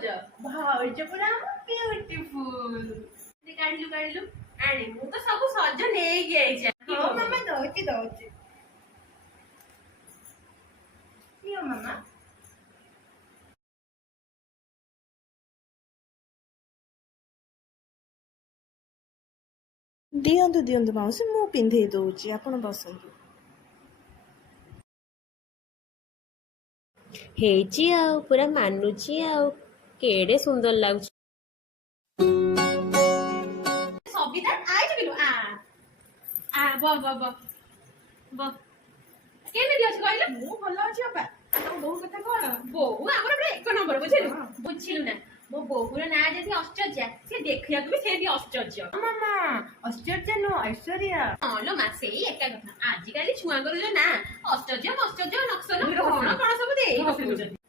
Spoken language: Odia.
ଭାଉଜ ଭାଉଜ ପୁରା ବିୟୁଟିଫୁଲ କାଢିଲୁ ଆଣି ମୁଁ ତ ସବୁ ସଜ ନେଇକି ଆଇଛି। ହଁ ମାମା ଦଉଛି ନିଅ ମାମା। ଦିଅନ୍ତୁ ମାଉସୀ ମୁଁ ପିନ୍ଧେଇ ଦଉଛି ଆପଣ ବସନ୍ତୁ। ହେଇଛି ଆଉ ପୁରା ମାନୁଛି ଆଉ କେଡେ ସୁନ୍ଦର ଲାଗୁଛି। ସବିତା ଆଇଛୁ କିଲୋ କେମିତି ଅଛି କହିଲ? ମୁଁ ଭଲ ଅଛି ବାପା। ତମ ବୋଉ କଥା କଣ? ବୋଉ ଆମର ପୁରା ଏକ ନମ୍ବର ବୁଝିଲୁ ନା। ମୋ ବୋଉର ନାଁ ଯଦି ଆଶ୍ଚର୍ଯ୍ୟା ସେ ଦେଖିବାକୁ ବି ସେମିତି ଆଶ୍ଚର୍ଯ୍ୟ। ମାମା ଆଶ୍ଚର୍ଯ୍ୟ ନୁହଁ ଐଶ୍ୱର୍ଯ୍ୟା। ହଁ ଲୋ ମା ସେଇ ଏକା କଥା। ଆଜିକାଲି ଛୁଆଙ୍କର ଯୋଉ ନା ଆଶ୍ଚର୍ଯ୍ୟ ମଶ୍ଚର୍ଯ୍ୟ ନକ୍ସଲ କଣ ସବୁ ଦେଇ ବସଉଛନ୍ତି।